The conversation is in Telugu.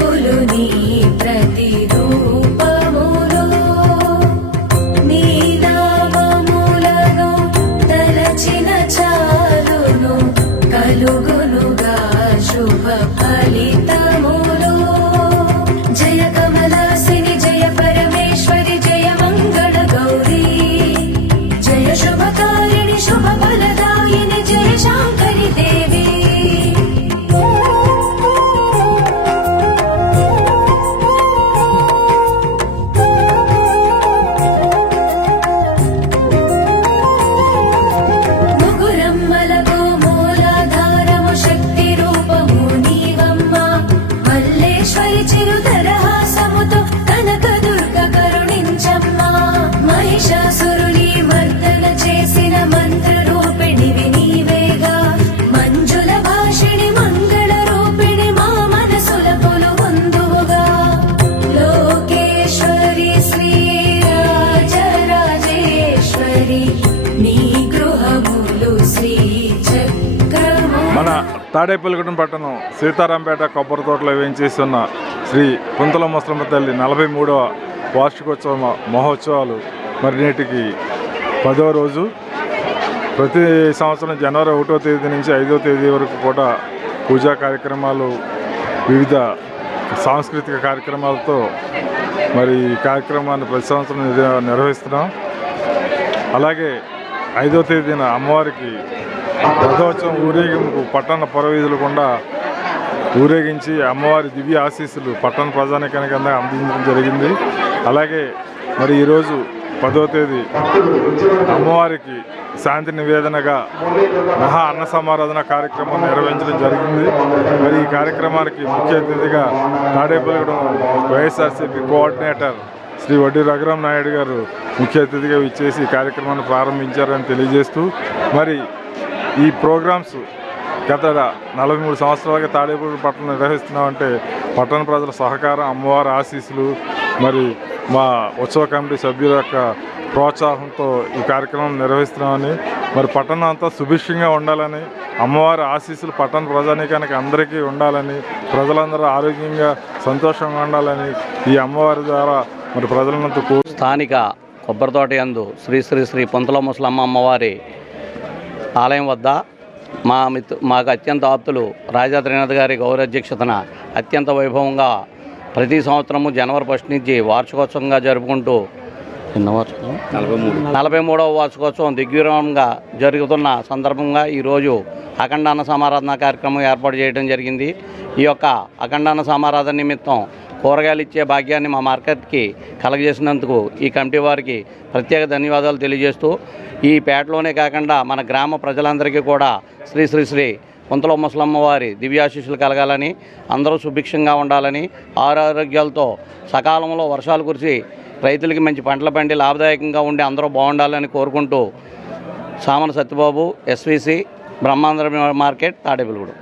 రంగులు నీ ప్రతిరూపములో. నీ నామములను తలచిన చాలును కలుగునుగా శుభ ఫలితములో. జయ కమలాసిని జయ పరమేశ్వరి జయ మంగళ గౌరీ. జయ శుభకారిణి మన తాడేపల్లిగూడెం పట్టణం సీతారాంపేట కొబ్బరి తోటలో వేయించేస్తున్న శ్రీ పుంతల ముసలమ్మ తల్లి నలభై మూడవ వార్షికోత్సవ మహోత్సవాలు మరి నేటికి పదవ రోజు. ప్రతి సంవత్సరం జనవరి ఒకటో తేదీ నుంచి ఐదో తేదీ వరకు కూడా పూజా కార్యక్రమాలు వివిధ సాంస్కృతిక కార్యక్రమాలతో మరి ఈ కార్యక్రమాన్ని ప్రతి సంవత్సరం నిర్వహిస్తున్నాం. అలాగే ఐదో తేదీన అమ్మవారికి రథోత్సవం ఊరేగింపు పట్టణ పురవీధులు గుండా ఊరేగించి అమ్మవారి దివ్య ఆశీస్సులు పట్టణ ప్రజానికానికి అందరూ అందించడం జరిగింది. అలాగే మరి ఈరోజు పదో తేదీ అమ్మవారికి శాంతి నివేదనగా మహా అన్న సమారాధన కార్యక్రమం నిర్వహించడం జరిగింది. మరి ఈ కార్యక్రమానికి ముఖ్య అతిథిగా తాడేపల్లిగూడెం వైఎస్ఆర్సీపీ కోఆర్డినేటర్ శ్రీ వడ్డీ రఘురామ్ నాయుడు గారు ముఖ్య అతిథిగా ఇచ్చేసి కార్యక్రమాన్ని ప్రారంభించారని తెలియజేస్తూ మరి ఈ ప్రోగ్రామ్స్ గత నలభై మూడు సంవత్సరాలుగా తాడేపూడి పట్టణం నిర్వహిస్తున్నామంటే పట్టణ ప్రజల సహకారం అమ్మవారి ఆశీస్సులు మరి మా ఉత్సవ కమిటీ సభ్యుల యొక్క ప్రోత్సాహంతో ఈ కార్యక్రమం నిర్వహిస్తున్నామని మరి పట్టణం అంతా సుభిక్షంగా ఉండాలని అమ్మవారి ఆశీస్సులు పట్టణ ప్రజానీకానికి అందరికీ ఉండాలని ప్రజలందరూ ఆరోగ్యంగా సంతోషంగా ఉండాలని ఈ అమ్మవారి ద్వారా మరి ప్రజలంతా స్థానిక కొబ్బరితోట యందు శ్రీ శ్రీ శ్రీ పొంతల ముసలమ్మ అమ్మవారి ఆలయం వద్ద మా మిత్ మాకు అత్యంత ఆప్తులు రాజా త్రినాథ్ గారి గౌరవాధ్యక్షతన అత్యంత వైభవంగా ప్రతి సంవత్సరము జనవరి ఫస్ట్ నుంచి వార్షికోత్సవంగా జరుపుకుంటూ నలభై మూడు. నలభై మూడవ వార్షికోత్సవం దిగ్విజయంగా జరుగుతున్న సందర్భంగా ఈరోజు అఖండాన సమారాధన కార్యక్రమం ఏర్పాటు చేయడం జరిగింది. ఈ యొక్క అఖండాన సమారాధన నిమిత్తం కూరగాయలు ఇచ్చే భాగ్యాన్ని మా మార్కెట్కి కలగజేసినందుకు ఈ కమిటీ వారికి ప్రత్యేక ధన్యవాదాలు తెలియజేస్తూ ఈ పేటలోనే కాకుండా మన గ్రామ ప్రజలందరికీ కూడా శ్రీ శ్రీ శ్రీ కుంతల ముసలమ్మవారి దివ్యాశీస్సులు కలగాలని అందరూ సుభిక్షంగా ఉండాలని ఆరోగ్యాలతో సకాలంలో వర్షాలు కురిసి రైతులకి మంచి పంటలు పండి లాభదాయకంగా ఉండి అందరూ బాగుండాలని కోరుకుంటూ సామన సత్యబాబు ఎస్విసి బ్రహ్మాంధ్ర మార్కెట్ తాడేపల్లిగూడెం.